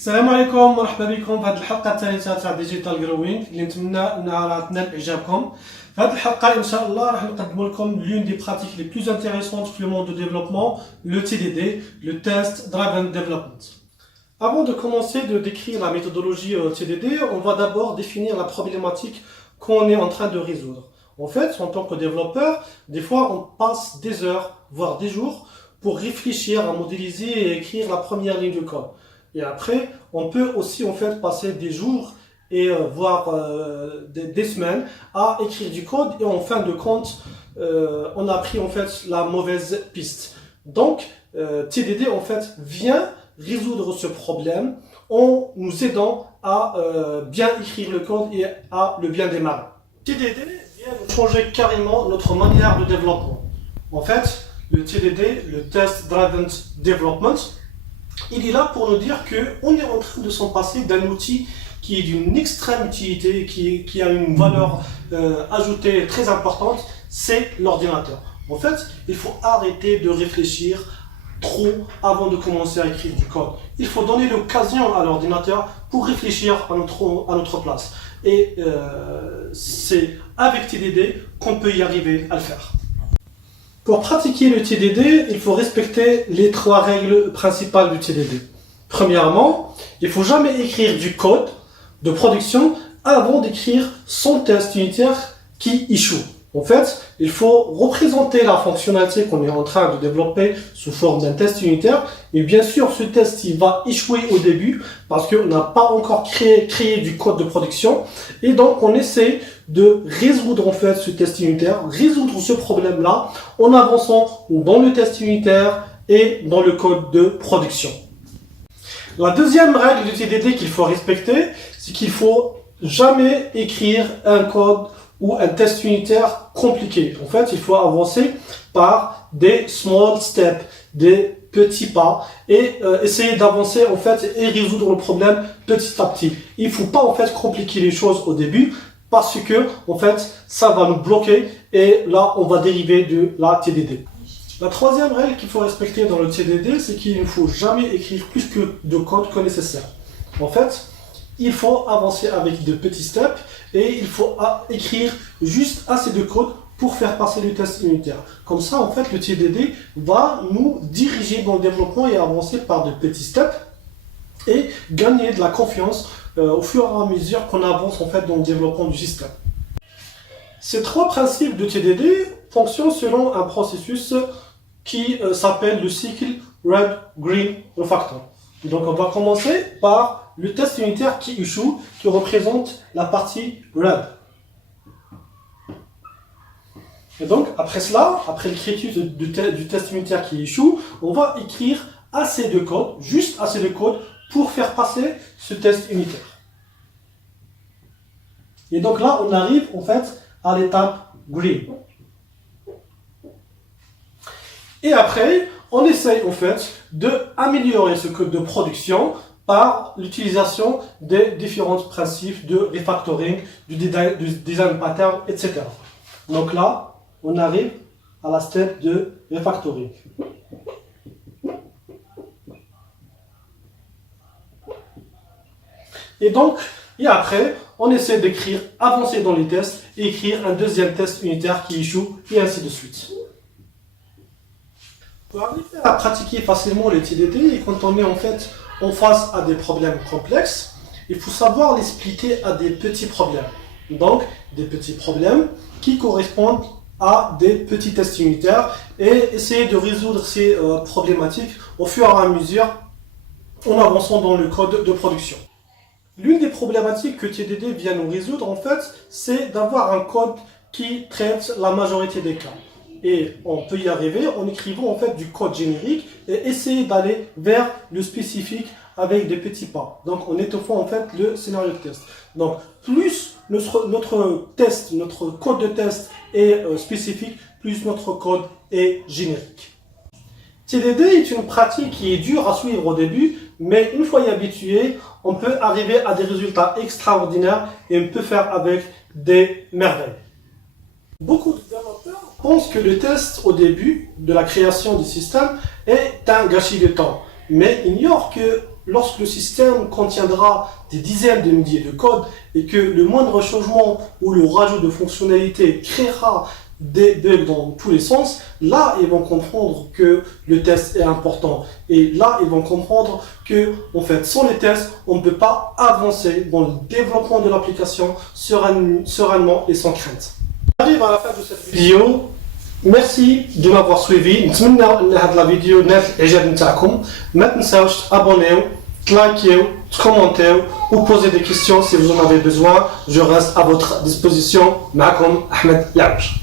السلام عليكم مرحبا بكم في هذه الحلقه الثالثه تاع ديجيتال جروينغ اللي نتمنى انها تنال اعجابكم. في هذه الحلقه ان شاء الله راح نقدم لكم l'une des pratiques les plus intéressantes في le monde de développement, le TDD, le Test Driven Development. Avant de commencer de décrire la méthodologie TDD, on va d'abord définir la problématique qu'on est en train de résoudre. En fait, en tant que développeur, des fois on passe des heures, voire des jours, pour réfléchir à modéliser et écrire la première ligne de code. Et après, on peut aussi en fait passer des jours et voire des semaines à écrire du code et en fin de compte, on a pris en fait la mauvaise piste. Donc, TDD en fait vient résoudre ce problème en nous aidant à bien écrire le code et à le bien démarrer. TDD vient changer carrément notre manière de développement. En fait, le TDD, le Test Driven Development, il est là pour nous dire qu'on est en train de s'en passer d'un outil qui est d'une extrême utilité, qui a une valeur ajoutée très importante, c'est l'ordinateur. En fait, il faut arrêter de réfléchir trop avant de commencer à écrire du code. Il faut donner l'occasion à l'ordinateur pour réfléchir à notre place. Et c'est avec TDD qu'on peut y arriver à le faire. Pour pratiquer le TDD, il faut respecter les trois règles principales du TDD. Premièrement, il ne faut jamais écrire du code de production avant d'écrire son test unitaire qui échoue. En fait, il faut représenter la fonctionnalité qu'on est en train de développer sous forme d'un test unitaire. Et bien sûr, ce test il va échouer au début parce qu'on n'a pas encore créé du code de production. Et donc, on essaie de résoudre en fait ce test unitaire, résoudre ce problème-là en avançant dans le test unitaire et dans le code de production. La deuxième règle du TDD qu'il faut respecter, c'est qu'il faut jamais écrire un code ou un test unitaire compliqué. En fait, il faut avancer par des small steps, des petits pas et essayer d'avancer en fait et résoudre le problème petit à petit. Il ne faut pas en fait compliquer les choses au début parce que en fait ça va nous bloquer et là on va dériver de la TDD. La troisième règle qu'il faut respecter dans le TDD, c'est qu'il ne faut jamais écrire plus de code que nécessaire. En fait, il faut avancer avec de petits steps et il faut écrire juste assez de code pour faire passer le test unitaire. Comme ça, en fait, le TDD va nous diriger dans le développement et avancer par de petits steps et gagner de la confiance au fur et à mesure qu'on avance en fait dans le développement du système. Ces trois principes de TDD fonctionnent selon un processus qui s'appelle le cycle Red, Green, Refactor. Donc on va commencer par le test unitaire qui échoue, qui représente la partie Red. Et donc après cela, après l'écriture du test unitaire qui échoue, on va écrire assez de code, juste assez de code pour faire passer ce test unitaire. Et donc là, on arrive en fait à l'étape Green. Et après, on essaye en fait d'améliorer ce code de production par l'utilisation des différents principes de refactoring, du design pattern, etc. Donc là, on arrive à la step de refactoring. Et donc, et après, on essaie d'écrire, avancer dans les tests et écrire un deuxième test unitaire qui échoue et ainsi de suite. Pour arriver à pratiquer facilement les TDD et quand on est en fait en face à des problèmes complexes, il faut savoir les splitter à des petits problèmes. Donc, des petits problèmes qui correspondent à des petits tests unitaires et essayer de résoudre ces problématiques au fur et à mesure en avançant dans le code de production. L'une des problématiques que TDD vient nous résoudre en fait, c'est d'avoir un code qui traite la majorité des cas. Et on peut y arriver en écrivant en fait du code générique et essayer d'aller vers le spécifique avec des petits pas. Donc en étoffant en fait le scénario de test. Donc plus notre test, notre code de test est spécifique, plus notre code est générique. TDD est une pratique qui est dure à suivre au début, mais une fois y habitué, on peut arriver à des résultats extraordinaires et on peut faire avec des merveilles. Beaucoup de développeurs pensent que le test au début de la création du système est un gâchis de temps. mais ignore que lorsque le système contiendra des dizaines de milliers de codes et que le moindre changement ou le rajout de fonctionnalités créera des bugs dans tous les sens, là ils vont comprendre que le test est important et là ils vont comprendre que en fait sans les tests on ne peut pas avancer dans le développement de l'application sereinement et sans crainte. On arrive à la fin de cette vidéo. Merci de m'avoir suivi. نتمنى ان هاد لا فيديو نال الاعجاب نتاعكم. ما تنساوش تابونيو, تلايكيو, تكومونتيو ou poser des questions si vous en avez besoin. Je reste à votre disposition. معكم أحمد العوج.